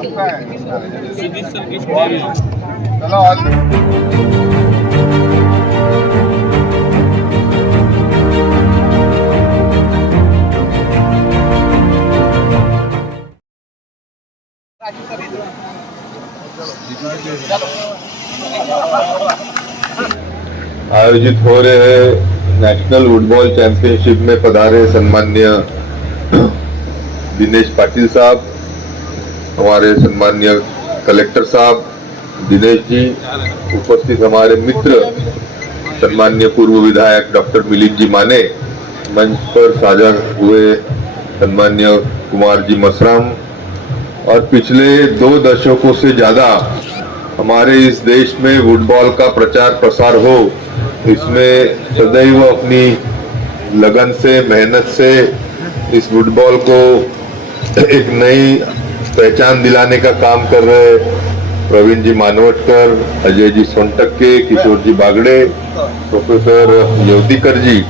आयोजित हो रहे नेशनल फुटबॉल चैंपियनशिप में पधारे सम्माननीय दिनेश पाटिल साहब, हमारे सम्माननीय कलेक्टर साहब दिनेश जी, उपस्थित हमारे मित्र सम्माननीय पूर्व विधायक डॉक्टर मिलिंद जी माने, मंच पर साझा हुए सम्माननीय कुमार जी मसराम, और पिछले 2 दशकों से ज्यादा हमारे इस देश में फुटबॉल का प्रचार प्रसार हो, इसमें सदैव अपनी लगन से, मेहनत से इस फुटबॉल को एक नई पहचान दिलाने का काम कर रहे प्रवीण जी मानवटकर, अजय जी सोनटक्के, किशोर जी बागड़े, प्रोफेसर योतिकर जी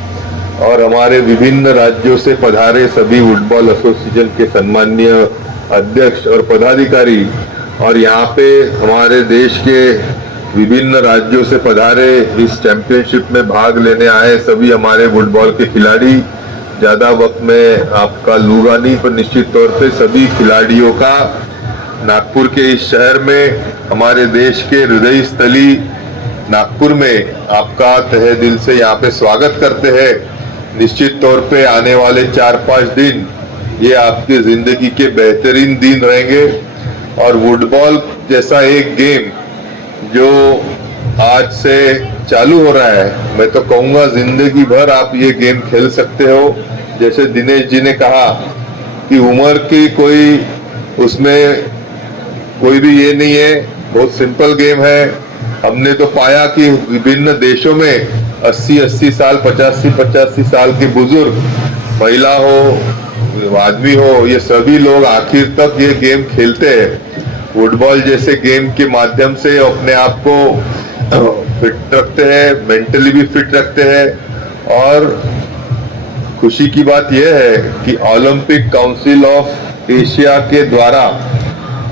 और हमारे विभिन्न राज्यों से पधारे सभी फुटबॉल एसोसिएशन के सम्माननीय अध्यक्ष और पदाधिकारी, और यहाँ पे हमारे देश के विभिन्न राज्यों से पधारे इस चैंपियनशिप में भाग लेने आए सभी हमारे फुटबॉल के खिलाड़ी। ज्यादा वक्त में आपका लूंगा नहीं, पर निश्चित तौर पे सभी खिलाड़ियों का नागपुर के इस शहर में, हमारे देश के हृदय स्थली नागपुर में आपका तहे दिल से यहाँ पे स्वागत करते हैं। निश्चित तौर पे आने वाले 4-5 दिन ये आपकी जिंदगी के बेहतरीन दिन रहेंगे, और फुटबॉल जैसा एक गेम जो आज से चालू हो रहा है, मैं तो कहूँगा जिंदगी भर आप ये गेम खेल सकते हो। जैसे दिनेश जी ने कहा कि उम्र की कोई उसमें कोई भी ये नहीं है, बहुत सिंपल गेम है। हमने तो पाया कि विभिन्न देशों में 80-80 साल, 85-85 साल के बुजुर्ग, महिला हो, आदमी हो, ये सभी लोग आखिर तक ये गेम खेलते हैं। फुटबॉल जैसे गेम के माध्यम से अपने आप को फिट रखते हैं, मेंटली भी फिट रखते हैं। और खुशी की बात यह है कि ओलंपिक काउंसिल ऑफ एशिया के द्वारा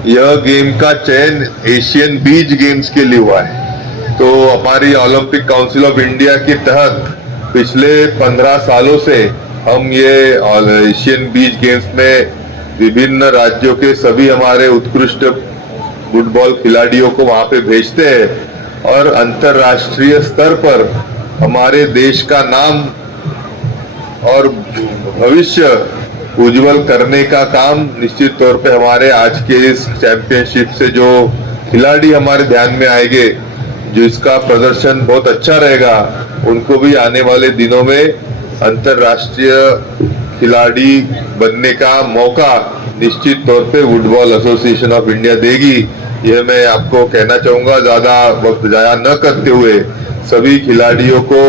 यह गेम का चयन एशियन बीच गेम्स के लिए हुआ है। तो हमारी ओलंपिक काउंसिल ऑफ इंडिया के तहत पिछले 15 सालों से हम ये एशियन बीच गेम्स में विभिन्न राज्यों के सभी हमारे उत्कृष्ट फुटबॉल खिलाड़ियों को वहां पे भेजते हैं, और अंतर्राष्ट्रीय स्तर पर हमारे देश का नाम और भविष्य उज्जवल करने का काम निश्चित तौर पे हमारे आज के इस चैंपियनशिप से जो खिलाड़ी हमारे ध्यान में आएंगे, जिसका प्रदर्शन बहुत अच्छा रहेगा, उनको भी आने वाले दिनों में अंतर्राष्ट्रीय खिलाड़ी बनने का मौका निश्चित तौर पे फुटबॉल एसोसिएशन ऑफ इंडिया देगी। यह मैं आपको कहना चाहूंगा। ज्यादा वक्त जाया न करते हुए सभी खिलाड़ियों को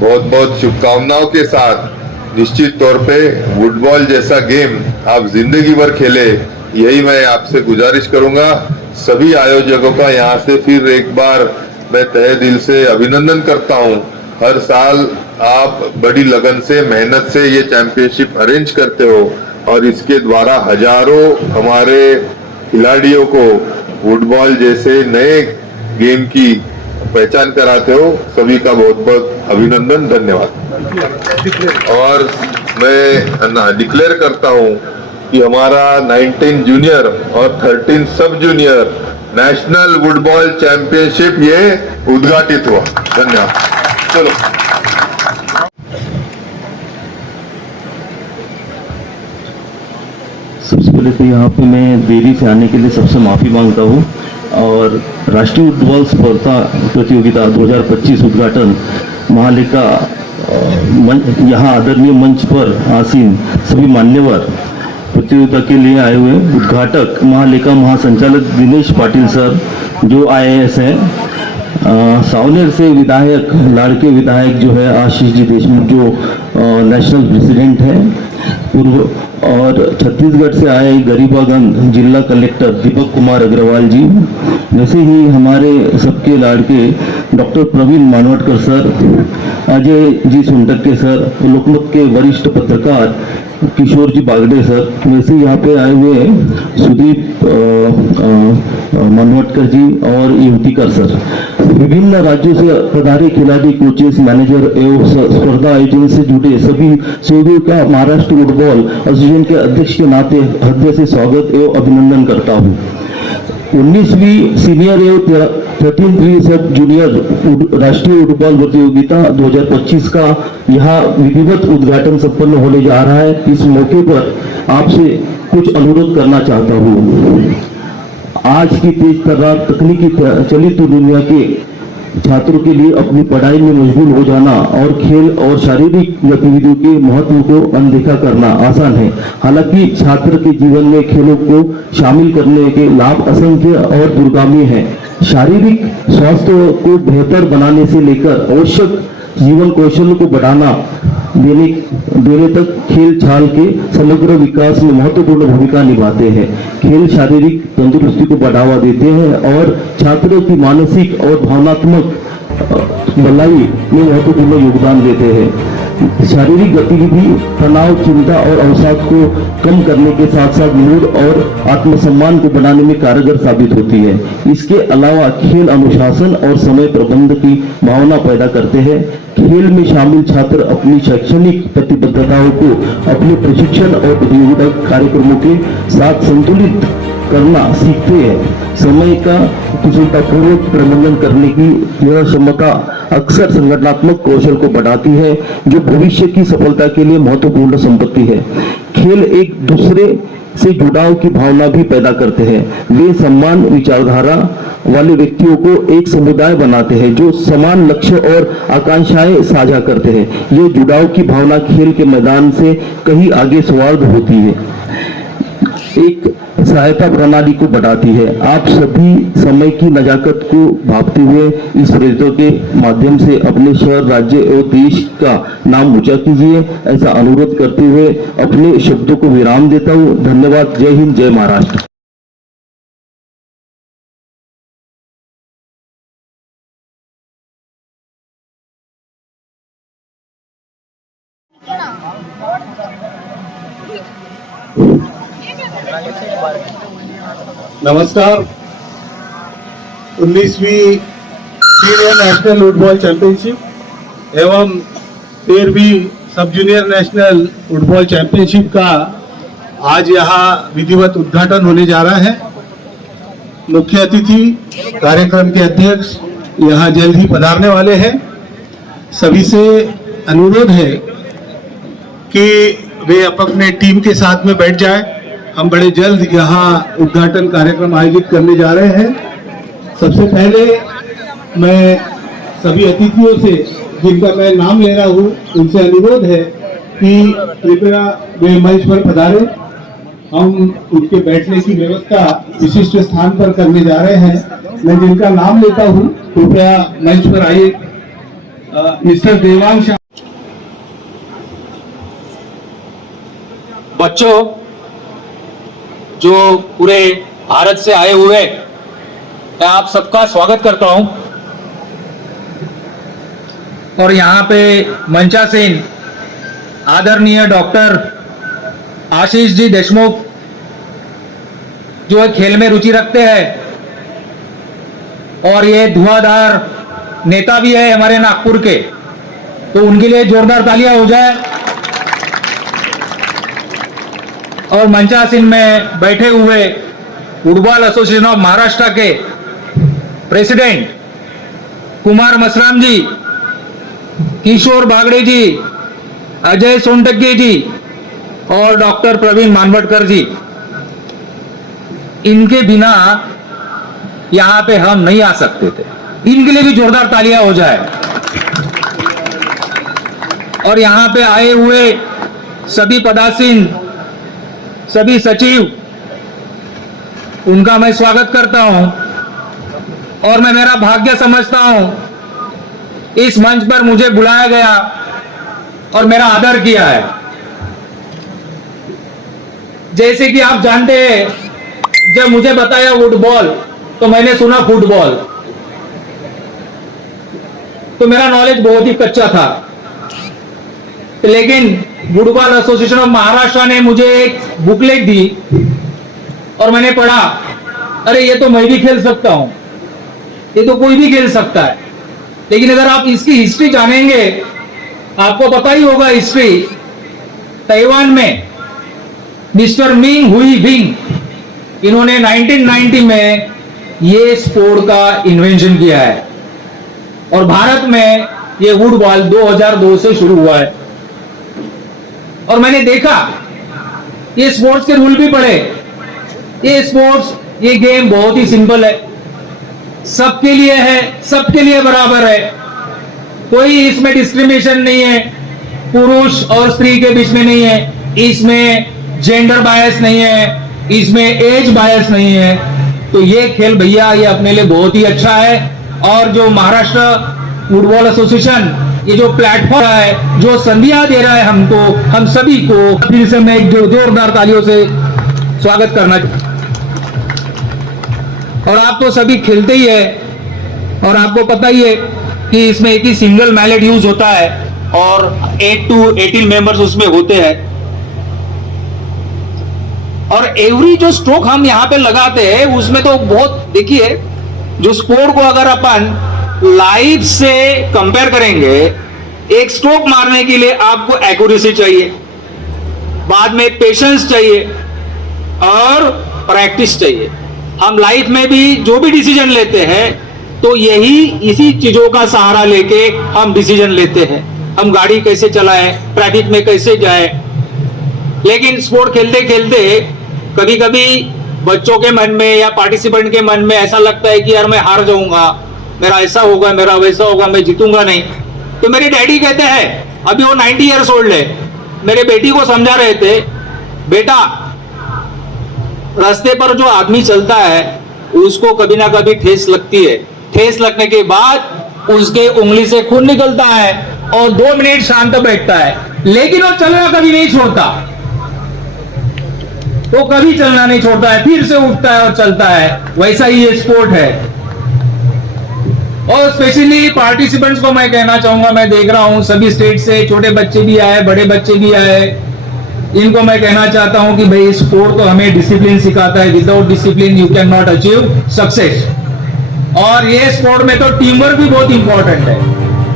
बहुत बहुत शुभकामनाओं के साथ निश्चित तौर पे फुटबॉल जैसा गेम आप जिंदगी भर खेले, यही मैं आपसे गुजारिश करूंगा। सभी आयोजकों का यहाँ से फिर एक बार मैं तहे दिल से अभिनंदन करता हूँ। हर साल आप बड़ी लगन से, मेहनत से ये चैंपियनशिप अरेंज करते हो, और इसके द्वारा हजारों हमारे खिलाड़ियों को फुटबॉल जैसे नए गेम की पहचान कराते हो। सभी का बहुत बहुत अभिनंदन, धन्यवाद। और मैं डिक्लेयर करता हूं कि हमारा 19 जूनियर और 13 सब जूनियर नेशनल फुटबॉल चैंपियनशिप ये उद्घाटित हुआ। धन्यवाद। चलो सबसे पहले तो यहाँ पे मैं देरी से आने के लिए सबसे माफ़ी मांगता हूँ, और राष्ट्रीय फुटबॉल स्पर्धा प्रतियोगिता 2025 उद्घाटन महालेखा यहाँ आदरणीय मंच पर आसीन सभी मान्यवर प्रतियोगिता के लिए आए हुए उद्घाटक महालेखा महासंचालक दिनेश पाटिल सर जो IAS हैं, सावनेर से विधायक, लाड़के विधायक जो है आशीष जी देशमुख जो नेशनल प्रेसिडेंट हैं पूर्व, और छत्तीसगढ़ से आए गरीबागंज जिला कलेक्टर दीपक कुमार अग्रवाल जी, जैसे ही हमारे सबके लाड़के doctor Praveen Manwatkar sir, Ajay ji Sontakke sir, लोकमत के वरिष्ठ पत्रकार किशोर जी बागड़े सर, वैसे यहाँ पे आए हुए हैं सुदीप मनवटकर जी और युवतीकर सर। विभिन्न राज्यों से पधारे खिलाड़ी, कोचेस, मैनेजर एवं स्पर्धा आयोजन से जुड़े सभी सहयोगियों का महाराष्ट्र फुटबॉल एसोसिएशन के अध्यक्ष के नाते हृदय से स्वागत एवं अभिनंदन करता हूँ। 19वीं सीनियर एवं 13वीं सब जूनियर राष्ट्रीय फुटबॉल प्रतियोगिता 2025 का यहाँ विधिवत उद्घाटन संपन्न होने जा रहा है। इस मौके पर आपसे कुछ अनुरोध करना चाहता हूँ। आज की तेज तर्रार तकनीकी चलित दुनिया के छात्रों के लिए अपनी पढ़ाई में मशगूल हो जाना और खेल और शारीरिक गतिविधियों के महत्व को अनदेखा करना आसान है। हालांकि छात्र के जीवन में खेलों को शामिल करने के लाभ असंख्य और दूरगामी हैं। शारीरिक स्वास्थ्य को बेहतर बनाने से लेकर आवश्यक जीवन कौशल को बढ़ाना देने तक खेल छाल के समग्र विकास में महत्वपूर्ण भूमिका निभाते हैं। खेल शारीरिक तंदुरुस्ती को बढ़ावा देते हैं और छात्रों की मानसिक और भावनात्मक भलाई में महत्वपूर्ण योगदान देते हैं। शारीरिक गतिविधि तनाव, चिंता और अवसाद को कम करने के साथ साथ मूड और आत्मसम्मान को बढ़ाने में कारगर साबित होती है। इसके अलावा खेल अनुशासन और समय प्रबंधन की भावना पैदा करते हैं। खेल में शामिल छात्र अपनी शैक्षणिक प्रतिबद्धताओं को अपने प्रशिक्षण और प्रतियोगिता कार्यक्रमों के साथ संतुलित करना सीखते हैं। समय का कुशलतापूर्वक प्रबंधन करने की यह क्षमता अक्सर संगठनात्मक कौशल को बढ़ाती है, जो भविष्य की सफलता के लिए महत्वपूर्ण संपत्ति है। खेल एक दूसरे से जुड़ाव की भावना भी पैदा करते हैं। वे समान विचारधारा वाले व्यक्तियों को एक समुदाय बनाते हैं जो समान लक्ष्य और आकांक्षाएं साझा करते हैं। ये जुड़ाव की भावना खेल के मैदान से कहीं आगे सौहार्द होती है, एक सहायता प्रणाली को बढ़ाती है। आप सभी समय की नजाकत को भापते हुए इस प्रेरितों के माध्यम से अपने शहर, राज्य एवं देश का नाम ऊंचा कीजिए, ऐसा अनुरोध करते हुए अपने शब्दों को विराम देता हूँ। धन्यवाद। जय हिंद, जय महाराष्ट्र। नमस्कार। 19वीं सीनियर नेशनल फुटबॉल चैंपियनशिप एवं 13वीं सब जूनियर नेशनल फुटबॉल चैंपियनशिप का आज यहाँ विधिवत उद्घाटन होने जा रहा है। मुख्य अतिथि, कार्यक्रम के अध्यक्ष यहाँ जल्द ही पधारने वाले हैं। सभी से अनुरोध है कि वे अपने टीम के साथ में बैठ जाएं। हम बड़े जल्द यहाँ उद्घाटन कार्यक्रम आयोजित करने जा रहे हैं। सबसे पहले मैं सभी अतिथियों से, जिनका मैं नाम ले रहा हूँ, उनसे अनुरोध है कि कृपया वे मंच पर पधारें। हम उनके बैठने की व्यवस्था विशिष्ट स्थान पर करने जा रहे हैं। मैं जिनका नाम लेता हूँ, कृपया मंच पर आइए। मिस्टर देवांश। बच्चों, जो पूरे भारत से आए हुए, मैं आप सबका स्वागत करता हूं। और यहाँ पे मंचासीन आदरणीय डॉक्टर आशीष जी देशमुख, जो खेल में रुचि रखते हैं और ये धुआंधार नेता भी है हमारे नागपुर के, तो उनके लिए जोरदार तालियां हो जाए। और मंचासीन में बैठे हुए फुटबॉल एसोसिएशन ऑफ महाराष्ट्र के प्रेसिडेंट कुमार मसराम जी, किशोर बागड़े जी, अजय सोनटक्के जी और डॉक्टर प्रवीण मानवटकर जी, इनके बिना यहां पे हम नहीं आ सकते थे। इनके लिए भी जोरदार तालियां हो जाए। और यहां पे आए हुए सभी पदासीन, सभी सचिव, उनका मैं स्वागत करता हूं। और मैं मेरा भाग्य समझता हूं, इस मंच पर मुझे बुलाया गया और मेरा आदर किया है। जैसे कि आप जानते हैं, जब मुझे बताया फुटबॉल, तो मैंने सुना फुटबॉल, तो मेरा नॉलेज बहुत ही कच्चा था। लेकिन फुटबॉल एसोसिएशन ऑफ महाराष्ट्र ने मुझे एक बुकलेट दी और मैंने पढ़ा, अरे ये तो मैं भी खेल सकता हूं, ये तो कोई भी खेल सकता है। लेकिन अगर आप इसकी हिस्ट्री जानेंगे, आपको पता ही होगा हिस्ट्री, ताइवान में मिस्टर मिंग हुई विंग, इन्होंने 1990 में ये स्पोर्ट का इन्वेंशन किया है और भारत में ये फुटबॉल 2002 से शुरू हुआ है। और मैंने देखा ये स्पोर्ट्स के रूल भी पढ़े। ये स्पोर्ट्स, ये गेम बहुत ही सिंपल है, सबके लिए है, सबके लिए बराबर है, कोई इसमें डिस्क्रिमिनेशन नहीं है, पुरुष और स्त्री के बीच में नहीं है, इसमें जेंडर बायस नहीं है, इसमें एज बायस नहीं है। तो ये खेल भैया ये अपने लिए बहुत ही अच्छा है। और जो महाराष्ट्र फुटबॉल एसोसिएशन ये जो प्लेटफॉर्म है, जो संधियां दे रहा है हमको, हम सभी को, फिर से मैं एक जोरदार तालियों से स्वागत करना। और आप तो सभी खेलते ही है और आपको पता ही है कि इसमें एक ही सिंगल मैलेट यूज होता है और 8 to 18 मेंबर्स उसमें होते हैं। और एवरी जो स्ट्रोक हम यहां पे लगाते हैं उसमें तो बहुत, देखिए जो स्पोर्ट को अगर अपन लाइव से कंपेयर करेंगे, एक स्ट्रोक मारने के लिए आपको एक्यूरेसी चाहिए, बाद में पेशेंस चाहिए और प्रैक्टिस चाहिए। हम लाइफ में भी जो भी डिसीजन लेते हैं तो यही इसी चीजों का सहारा लेके हम डिसीजन लेते हैं। हम गाड़ी कैसे चलाएं, ट्रैफिक में कैसे जाएं। लेकिन स्पोर्ट खेलते खेलते कभी कभी बच्चों के मन में या पार्टिसिपेंट के मन में ऐसा लगता है कि यार मैं हार जाऊंगा, मेरा ऐसा होगा, मेरा वैसा होगा, मैं जीतूंगा नहीं। तो मेरे डैडी कहते हैं, अभी वो 90 ईयर्स ओल्ड है, मेरे बेटी को समझा रहे थे, बेटा रास्ते पर जो आदमी चलता है उसको कभी ना कभी ठेस लगती है, ठेस लगने के बाद उसके उंगली से खून निकलता है और 2 मिनट शांत बैठता है, लेकिन वो चलना कभी नहीं छोड़ता, वो कभी चलना नहीं छोड़ता है, फिर से उठता है और चलता है। वैसा ही ये स्पोर्ट है। और स्पेशली पार्टिसिपेंट्स को मैं कहना चाहूंगा, मैं देख रहा हूं सभी स्टेट से छोटे बच्चे भी आए, बड़े बच्चे भी आए, इनको मैं कहना चाहता हूं कि भाई स्पोर्ट तो हमें डिसिप्लिन सिखाता है, without discipline you can not achieve success. और ये स्पोर्ट में तो टीम वर्क भी बहुत इंपॉर्टेंट है।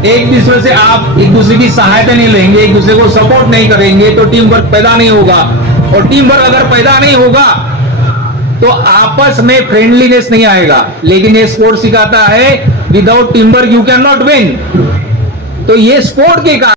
एक दूसरे से आप एक दूसरे की सहायता नहीं लेंगे, एक दूसरे को सपोर्ट नहीं करेंगे तो टीम वर्क पैदा नहीं होगा, और टीम वर्क अगर पैदा नहीं होगा तो आपस में फ्रेंडलीनेस नहीं आएगा। लेकिन ये स्पोर्ट सिखाता है without team work you can not win. तो ये स्पोर्ट के कारण